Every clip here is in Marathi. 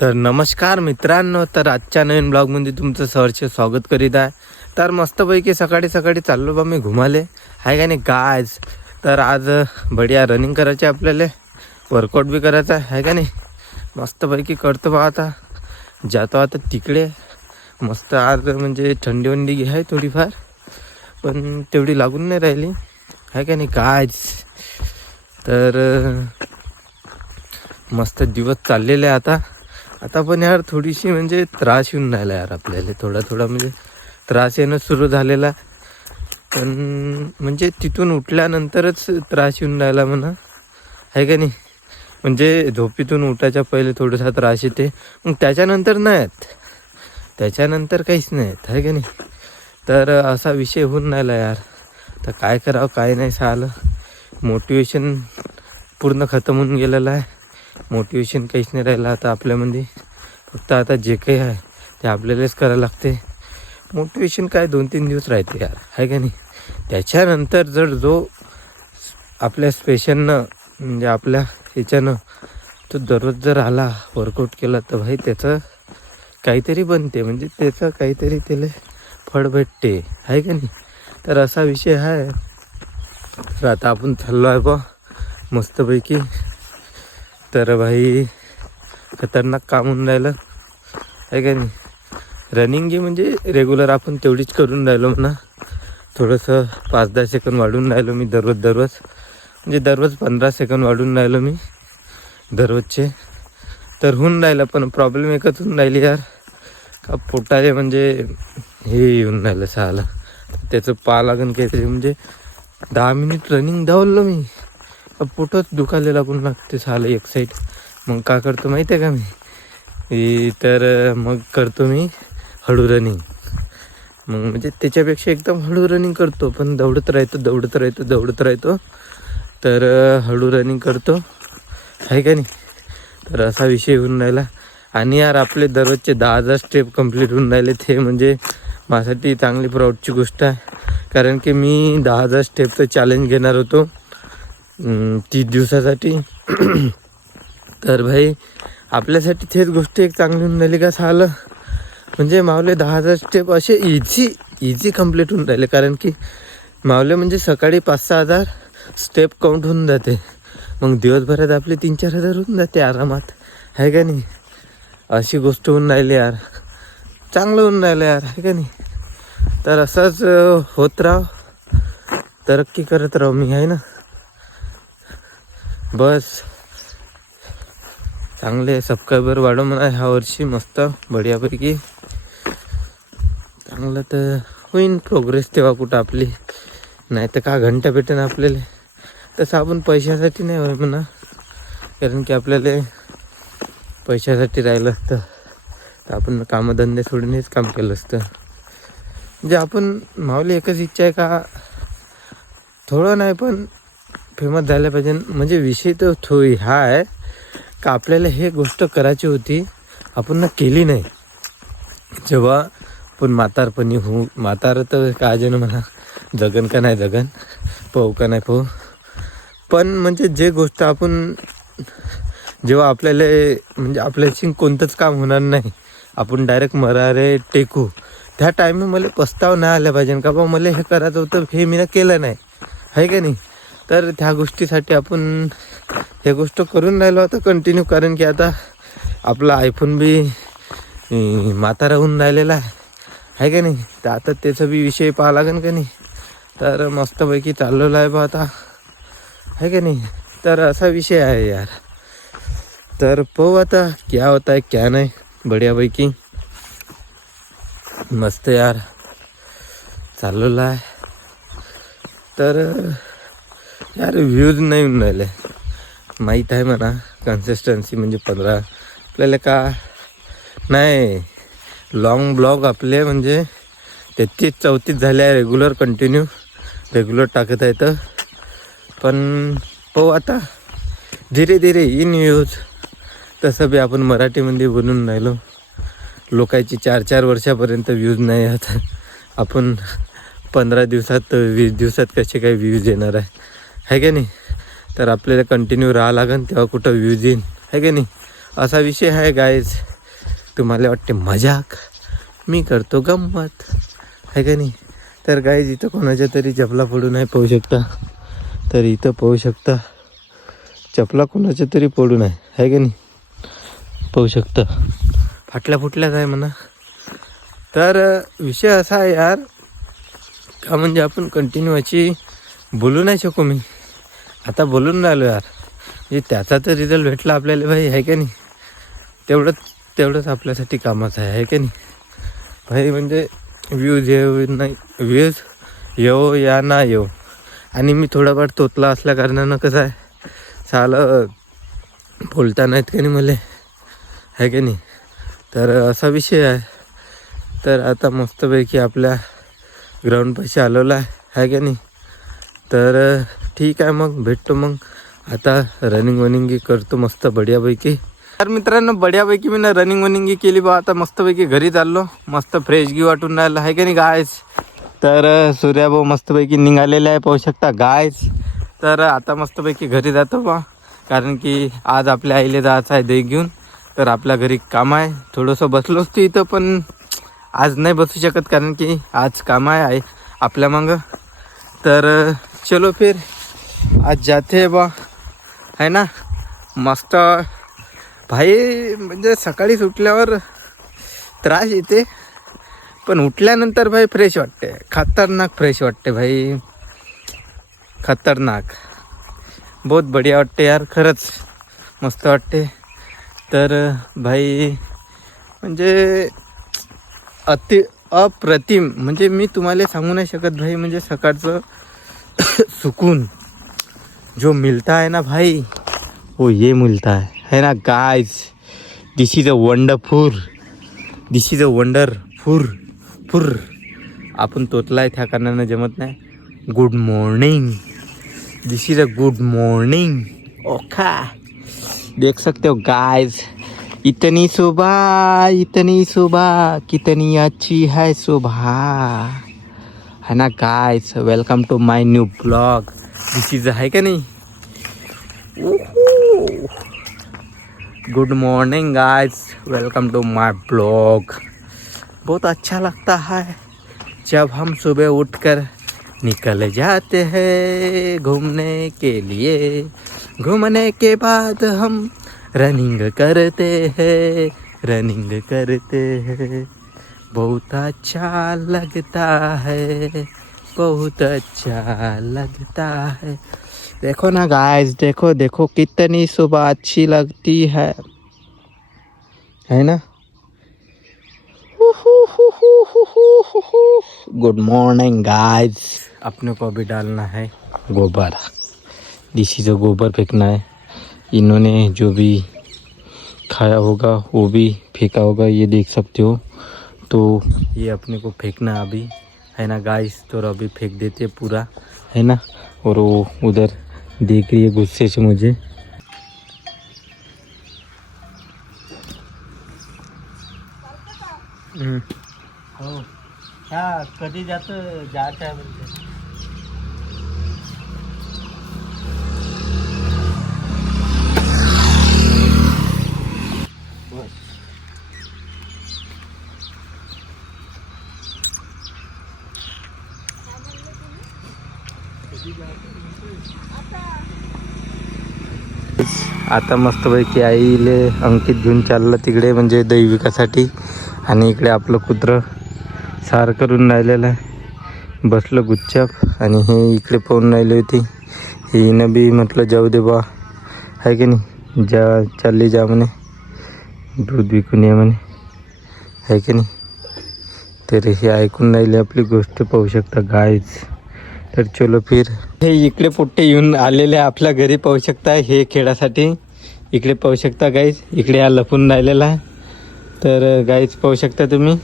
तर नमस्कार मित्रांनो, तर आजच्या नवीन ब्लॉगमध्ये तुमचं सहर्ष स्वागत करीत आहे. तर मस्तपैकी सकाळी सकाळी चाललो बा मी घुमाले आहे का नाही गाज. तर आज बढिया रनिंग करायचे आपल्याला, वर्कआउट बी करायचा आहे का नाही. मस्तपैकी करतो बा, आता जातो आता तिकडे. मस्त आज म्हणजे थंडी वंडी आहे थोडीफार, पण तेवढी लागून नाही राहिली आहे का नाही गाज. तर मस्त दिवस चाललेले आहे आता पण यार थोडीशी म्हणजे त्रास येऊन राहिला यार आपल्याला, थोडा म्हणजे त्रास येणं सुरू झालेला. पण म्हणजे तिथून उठल्यानंतरच त्रास येऊन राहिला म्हणा आहे का नाही. म्हणजे झोपेतून उठायच्या पहिले थोडासा त्रास येते, मग त्याच्यानंतर नाही आहेत, त्याच्यानंतर काहीच नाही आहेत आहे का नाही. तर असा विषय होऊन राहिला यार. तर काय करावं काय नाही झालं. मोटिवेशन पूर्ण खतम होऊन गेलेलं आहे. मोटिवेशन काहीच नाही राहिलं आता आपल्यामध्ये. फक्त आता जे काही आहे ते आपल्यालाच करायला लागते. मोटिवेशन काय 2-3 दिवस राहते यार आहे का नाही. त्याच्यानंतर जर जो आपल्या स्पेशलनं म्हणजे आपल्या ह्याच्यानं तो दररोज जर आला वर्कआउट केला तर भाई त्याचं काहीतरी बनते, म्हणजे त्याचं काहीतरी त्याला फळ भेटते आहे का नाही. तर असा विषय आहे. तर आता आपण चाललो आहे बा मस्तपैकी. तर भाई खतरनाक काम होऊन राहिलं आहे का नाही. रनिंग म्हणजे रेग्युलर आपण तेवढीच करून राहिलो म्हणा. थोडंसं 5-10 सेकंद वाढून राहिलो मी दररोज म्हणजे दररोज 15 सेकंद वाढून राहिलो मी दररोजचे. तर होऊन राहिलं, पण प्रॉब्लेम एकच होऊन राहिली यार का पोटाले म्हणजे हे येऊन राहिलं सहाला. त्याचं पाहा लागन काहीतरी. म्हणजे 10 मिनिट रनिंग धावलो मी, पोटच दुखायला लागून लागते सहाला एक साईड. मग काय करतो माहिती आहे का मी, तर मग करतो मी हळू रनिंग. मग म्हणजे त्याच्यापेक्षा एकदम हळू रनिंग करतो, पण दौडत राहतो. तर हळू रनिंग करतो आहे का नाही. तर असा विषय होऊन राहिला. आणि यार आपले दररोजचे 10,000 स्टेप कंप्लीट होऊन राहिले, ते म्हणजे माझ्यासाठी चांगली प्राऊडची गोष्ट आहे. कारण की मी 10,000 स्टेपचं चॅलेंज घेणार होतो 30 दिवसासाठी. तर भाई आपल्यासाठी तेच गोष्ट एक चांगली होऊन राहिली का झालं. म्हणजे मावले 10,000 स्टेप असे इझी कंप्लीट होऊन राहिले. कारण की मावले म्हणजे सकाळी 5-6 हजार स्टेप काउंट होऊन जाते, मग दिवसभरात आपले 3-4 हजार होऊन जाते आरामात आहे का नाही. अशी गोष्ट होऊन राहिली यार, चांगलं होऊन राहिलं यार आहे का नाही. तर असंच होत राह, तरक्की करत राहू मी आहे ना. बस चांगले सबस्क्रायबर वाढव म्हणा ह्या वर्षी मस्त बढियापैकी. चांगलं तर होईन प्रोग्रेस तेव्हा कुठं आपली. नाही तर का घंटा भेटेन आपल्याला. तसं आपण पैशासाठी नाही होय म्हणा, कारण की आपल्याला पैशासाठी राहिलं असतं तर आपण कामधंदे सोडून हेच काम केलं असतं. म्हणजे आपण मावली एकच इच्छा आहे का थोडं नाही पण फेमस झालं पाहिजे. म्हणजे विषय तर हा आहे का आपल्याला हे गोष्ट करायची होती, आपण ना केली नाही. जेव्हा आपण म्हातारपणी होऊ, म्हातार तर काय जण म्हणा जगन का नाही जगन, पाहू का नाही पाहू, पण म्हणजे जे गोष्ट आपण जेव्हा आपल्याला म्हणजे आपल्याशी कोणतंच काम होणार नाही, आपण डायरेक्ट मरारे टेकू, त्या टाईम मला पस्ताव नाही आला पाहिजे का बा मला हे करायचं होतं हे मी केलं नाही आहे का नाही. तर त्या गोष्टीसाठी आपण हे गोष्ट करून राहिलो आता कंटिन्यू. कारण की आता आपला आयफोन बी म्हातारा होऊन राहिलेला आहे का नाही. तर आता त्याचा बी विषय पाहा लागेल का नाही. तर मस्तपैकी चाललेला आहे बा आता आहे का नाही. तर असा विषय आहे यार. तर पाहू आता क्या होता है क्या नाही. बढियापैकी मस्त यार चाललेला आहे. तर यार व्ह्यूज नाही येऊन राहिले माहीत आहे म्हणा. कन्सिस्टन्सी म्हणजे 15 आपल्याला का नाही. लॉंग ब्लॉग आपले म्हणजे 33-34 झाले आहे रेग्युलर टाकत आहे. तर पण पाहू आता धीरे धीरे इन व्ह्यूज. तसं बी आपण मराठीमध्ये बनून राहिलो. लोकांची 4-4 वर्षापर्यंत व्ह्यूज नाही आहेत. आपण 15 दिवसात 20 दिवसात कसे काही व्ह्यूज येणार आहे का नाही. तर आपल्याला कंटिन्यू राहावं लागेल तेव्हा कुठं व्ह्यूज येईन आहे का नाही. असा विषय आहे गाईज. तुम्हाला वाटते मजाक, मी करतो गंमत, आहे का नाही. तर गाईज इथं कोणाच्या तरी चपला पडून आहे पाहू शकता. तर इथं पाहू शकता चपला कोणाच्या तरी पडून आहे का नाही. पाहू शकता फाटल्या फुटल्याच आहे म्हणा. तर विषय असा आहे यार का म्हणजे आपण कंटिन्यू अशी बोलू नाही शकू. मी आता बोलून राहिलो यार. म्हणजे त्याचा तर रिझल्ट भेटला आपल्याला भाई, आहे का नाही. तेवढंच आपल्यासाठी कामाचं आहे का नाही भाई. म्हणजे व्ह्यूज येऊ नाही, व्ह्यूज येऊ या ना येऊ. आणि मी थोडाफार तोतला असल्या कारणानं कसं आहे चालं बोलता नाहीत का नाही मला, आहे का नाही. तर असा विषय आहे. तर आता मस्तपैकी आपल्या ग्राउंडपाशी आलेला आहे का नाही. तर ठीक आहे मग भेटतो मग. आता रनिंग करतो मस्त बढियापैकी. तर मित्रांनो बढियापैकी मी रनिंग केली बा. आता मस्तपैकी घरी चाललो. मस्त फ्रेश गी वाटून राहिलं आहे का नाही गायज. तर सूर्याभाऊ मस्तपैकी निघालेला आहे पाहू शकता गायज. तर आता मस्तपैकी घरी जातो बा. कारण की आज आपल्या आईला जायचं आहे दही घेऊन. तर आपल्या घरी काम आहे. थोडंसं बसलोच ते इथं पण आज नाही बसू शकत कारण की आज काम आहे आपल्या मागं. तर चलो फिर आज जाते बा, है ना. मस्त भाई म्हणजे सकाळी उठल्यावर त्रास येते पण उठल्यानंतर भाई फ्रेश वाटते. खतरनाक फ्रेश वाटते भाई, खतरनाक. बहुत बढिया वाटते यार, खरंच मस्त वाटते. तर भाई म्हणजे अप्रतिम म्हणजे मी तुम्हाला सांगू नाही शकत भाई. म्हणजे सकाळचं सुकून जो मिलता है ना भाई वो ये मिलता है ना guys. This is a wonderful, this is a wonderful. आपण तोतलाय त्या कारणानं जमत नाही. Good morning, this is a good morning. Okay देख सकते हो गाइस. इतनी सुबह कितनी अच्छी है सुबह, है ना guys. Welcome to my new blog. This is है क्या नहीं. Good morning guys, welcome to my blog. बहुत अच्छा लगता है जब हम सुबह उठकर निकल जाते हैं घूमने के लिए. घूमने के बाद हम रनिंग करते हैं. बहुत अच्छा लगता है, बहुत अच्छा लगता है. देखो ना गाइस, देखो कितनी सुबह अच्छी लगती है ना. Good morning guys. अपने को भी डालना है गोबर. दिस इज गोबर फेंकना है. इन्होंने जो भी खाया होगा वो भी फेंका होगा, ये देख सकते हो. तो ये अपने को फेंकना अभी, है ना गाइस. तो अभी फेंक देते पूरा, है ना. और वो उधर देख रही है गुस्से से मुझे. हो हाँ कधी जायचं आहे म्हणजे. आता मस्तपैकी आईले अंकित घेऊन चाललं तिकडे म्हणजे दैविकासाठी. आणि इकडे आपलं कुत्रं सार करून राहिलेलं आहे, बसलं गुच्चाप. आणि हे इकडे पाहून राहिली होती. हिनं बी म्हटलं जाऊ दे बा, आहे की नाही. चालली जा म्हणे, दूध विकून ये म्हणे, आहे की नाही. तर हे ऐकून राहिले आपली गोष्ट पाहू शकता गाईज. तर चलो फिर. हे इकडे पोट्टे येऊन आलेले आपल्या घरी पाहू शकता हे खेळासाठी. इकडे पाहू शकता गाईज, इकडे हा लपून राहिलेला आहे. तर गाईज पाहू शकता तुम्ही.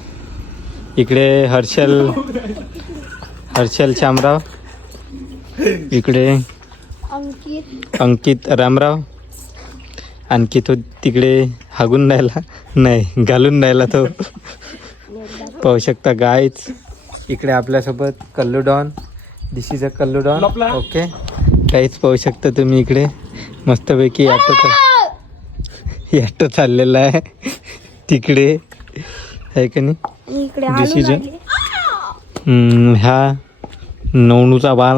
इकडे हर्षल शामराव, इकडे अंकित रामराव. आणखी तो तिकडे हागून राहिला, नाही घालून राहिला तो. पाहू शकता गाईज. इकडे आपल्यासोबत Kallu don. This is a Kallu don. Okay guys पाहू शकता तुम्ही इकडे मस्तपैकी एकटं चाललेला आहे तिकडे आहे का नाही. आणि इकडे This आलू is a- लागले. हा नवनूचा बाल.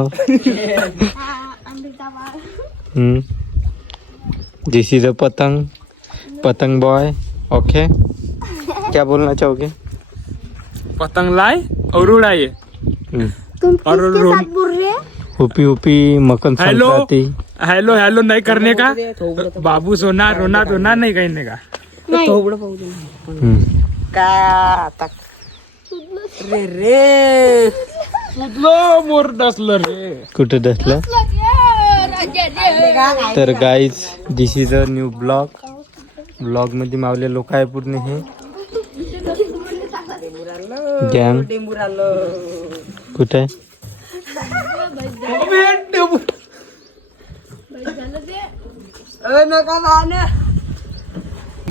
आंब्याचा बाळ. दिस इज अ पतंग बॉय. ओके क्या बोलना चाहोगे? पतंग लाए और उड़ाए. तुम और किसके रोम- साथ बोल रहे? हुपी हुपी मकर हेलो संक्रांति. हेलो हेलो नहीं करने का. बाबू सोना रोना धोना नहीं कहने का. नाही. हम्म. सुदलो मोर डसलं रे. कुठे डसलं? तर guys this is a new blog मध्ये मावले लोक आहे पूर्ण हे गँग. कुठे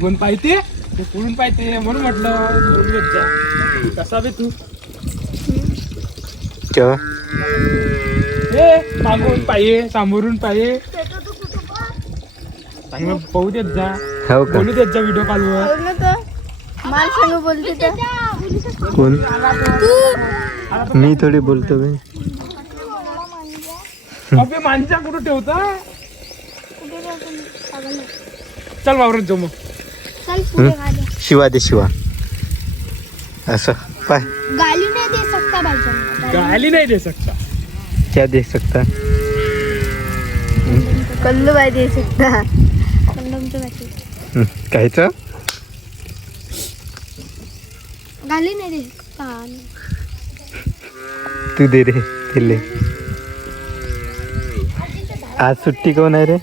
कोण पाहिजे पुढून पाहिजे म्हणून म्हटलं कसा बे तू केव्हा हे मागून पाहिजे समोरून पाहिजे चांगलं पाहू देत जा. हो का? बोलू देत जा व्हिडिओ कॉलवर. मला सांग बोलते तर. कोण? मी थोडी बोलतो बे. अबे माणसा कुठं ठेवता. चल वावरत जाऊ मग. चल पुढे गाडी. शिवा दे शिवा असं पाय. गाली नाही दे सकता भाई. गाली नाही दे सकता. क्या दे सकता? कल्लू बाई दे सकता. कंडमचं बाकी. कायचं? गाली नाही दे सकता. तू दे रे दिले. आज सुट्टी कोण आहे रे?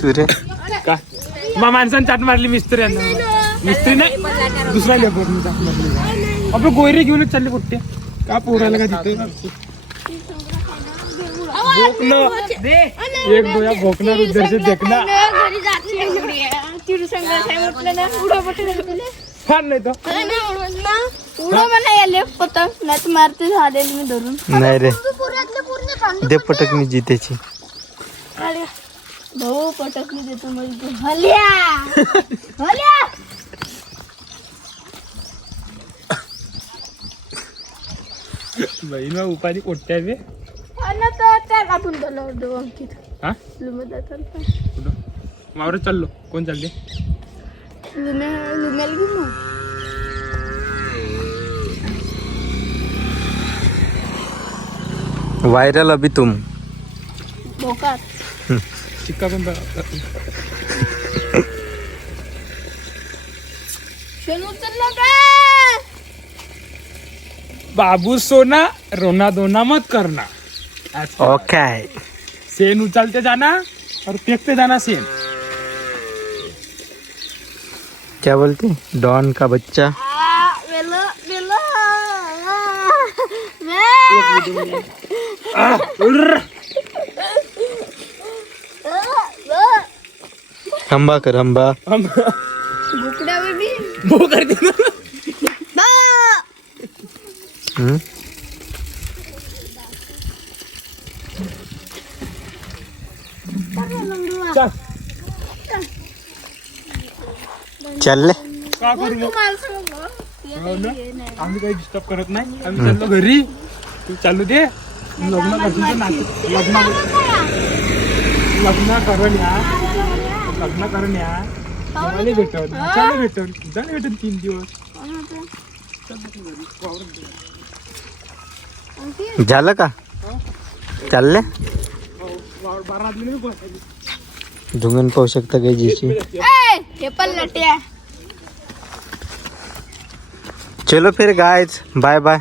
तू रे. का मग माणसाने चाट मारली मिस्त्र्यांना. मिस्त्री नाही दुसरा लेबर चाट मारली. आपलं गोयरे घेऊनच चालले कुठे का पोराला का तिथे भोकणं एक डोळा भोकणार उद्देश देखना घरी जाते तिरू संघर्ष आहे म्हटलं ना. उडो पटकन फान नाही तो उडो म्हणा याले पतंग नाही मारते झालेली मी धरून. नाही रे दे पटकनी जितेची. अरे भाऊ पटकली देतो मला तू. हल्या हल्या बहीण मग उपाधी कोट्या बे. आणि तर त्या आपण बोलवतो अंकित. हा लुमेदा चालतं. कुठं मावरच चाललो. कोण चालले? लुमेल घेऊन मग. वायरल अभी तुम. बोकात शिक्का पण शेण उचललं काय? बाबू सोना रोना धोना मत करना. ओके. सेन उचलते जाना और फेंकते जाना सेन. क्या बोलती? डॉन का बच्चा. वेलो वेलो हंबा कर हंबा. बुकड्या बेबी भो करते ना. हम्म? चल चालले. का करू मग. तुम्हाला सांगू हो ना? आम्ही काही डिस्टर्ब करत नाही. आम्ही चाललो घरी. तू चालू दे. लग्न करशील तर नाते लग्न करून या. लग्न करून या. मला भेटल नाचायला भेटल जायला भेटल 3 दिवस. झालं का? चालले. धुंगण पाहू शकता काही जीची. हे पण लट्या. चलो फिर गाइज बाय बाय.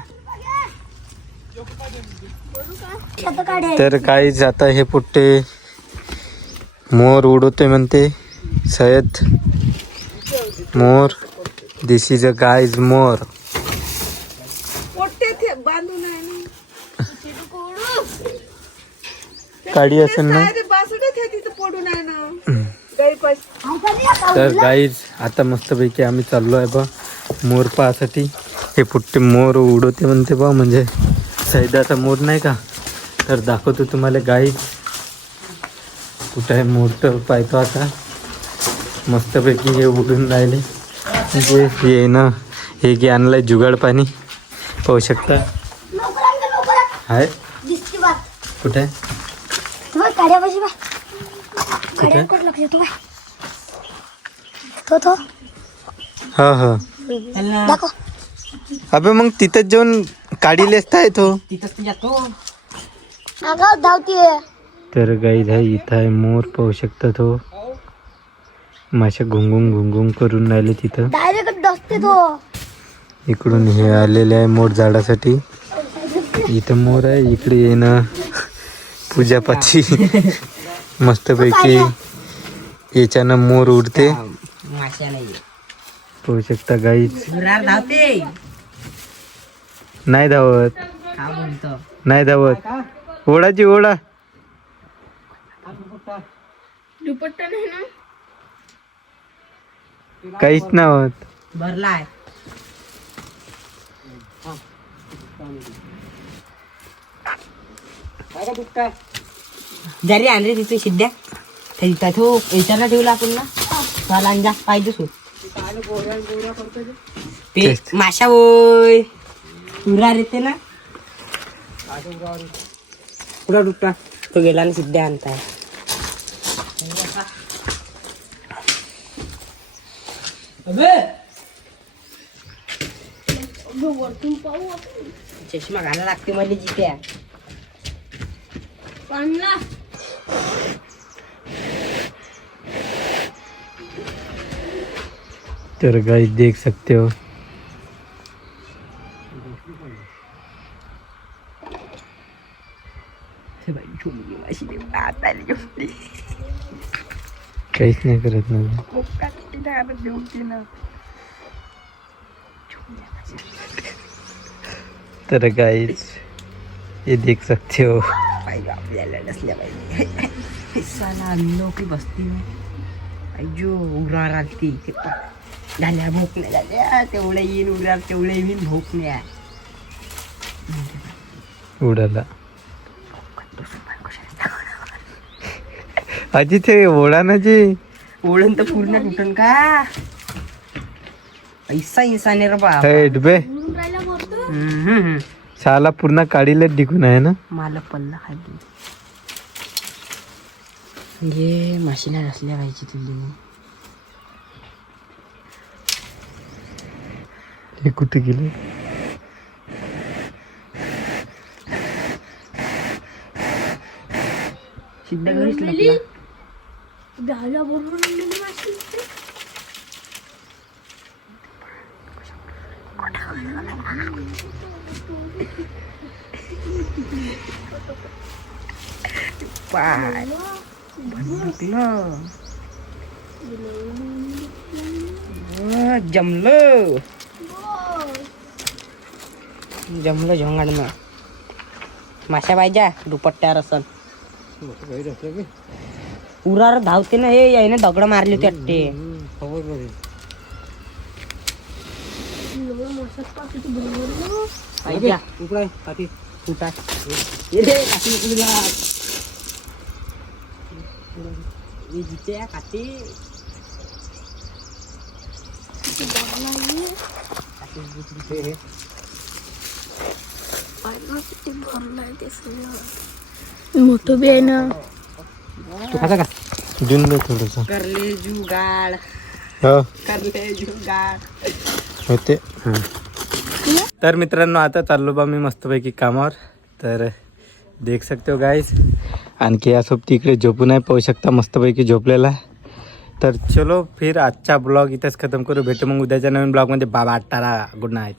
तर गाइज आता हे पुट्टे मोर उडवते म्हणते सय्यद मोर. दिस इज अ गाइज मोर. काढी असेल ना. तर गाईज आता मस्तपैकी आम्ही चाललो आहे बा मोर पाहासाठी. हे पुट्टे मोर उडवते म्हणते बा म्हणजे सैदाचा मोर नाही का. तर दाखवतो तुम्हाला गाईज. कुठं आहे मोठं पाहतो आता. मस्तपैकी हे उडून राहिले. म्हणजे हे ना हे की आणलंय जुगाड पाणी पाहू शकता. आहे कुठे आहे? कुठे? हा हा. अबे मग तिथंच जाऊन काढीले असताय तो. तर गाईज आहे इथं आहे मोर पाहू शकता. तो माशा घुंगुंग घुंगुंग करून राहिले तिथं. इकडून हे आलेले आहे मोर झाडासाठी. इथं मोर आहे. इकडे येणं पूजापाची मस्तपैकी याच्यानं मोर उडते पाहू शकता गाईज. नाही धावत नाही धावत. ओढाची ओढा. दुपट्टा नाही ना. काहीच नाही होत. भरलाय जरी आणले तिथे सिद्ध्या तो याच्याला ठेवला आपण ना. मला अंजा पाहिजे सु ते माशा होय उरार येते ना. कुठं डुकटा तो गेला ना सिद्ध्या आणताय. चष्मा घालायला लागते मला जिथे. तर गाइस देख सकते हो काहीच नाही करत ना. तर गाइस ये देख सकते हो. आपल्याला नसल्या पाहिजे साला लोकी बसती नाही जो उरा राहते ते झाल्या भोक नाही झाल्या तेवढे येईन उरा तेवढे येईन भोक नाही. उडाला आजी ते ओढा ना जी ओळण तर पूर्ण तुटन का ऐसा इंसान आहे रे बा. हेड बे साला पूर्ण काढीला डिकून आहे ना. मला पल्ला खाली ये माशीला नसल्या पाहिजे तुझी. हे कुठे गेले. सिद्ध घरीच लपला. पाय जमलं जमलं झोंगाडनं. माशा पाहिजे दुपट्ट्यावर असन उरावर धावते ना. हे याने दगड मारली होती वाटते. मोठं बी आहे ना. तू खाता का देऊन दे थोडंसं. करले जुगाड हो करले जुगाड होते. तर मित्रांनो आता चाललो बा मी मस्तपैकी कामावर. तर देख सकते हो गाईस आणखी यासोबत इकडे झोपून आहे पाहू शकता मस्तपैकी झोपलेला. तर चलो फिर आजचा ब्लॉग इथेच खतम करू. भेटू मग उद्याच्या नवीन ब्लॉगमध्ये. बाबा टाटा गुड नाईट.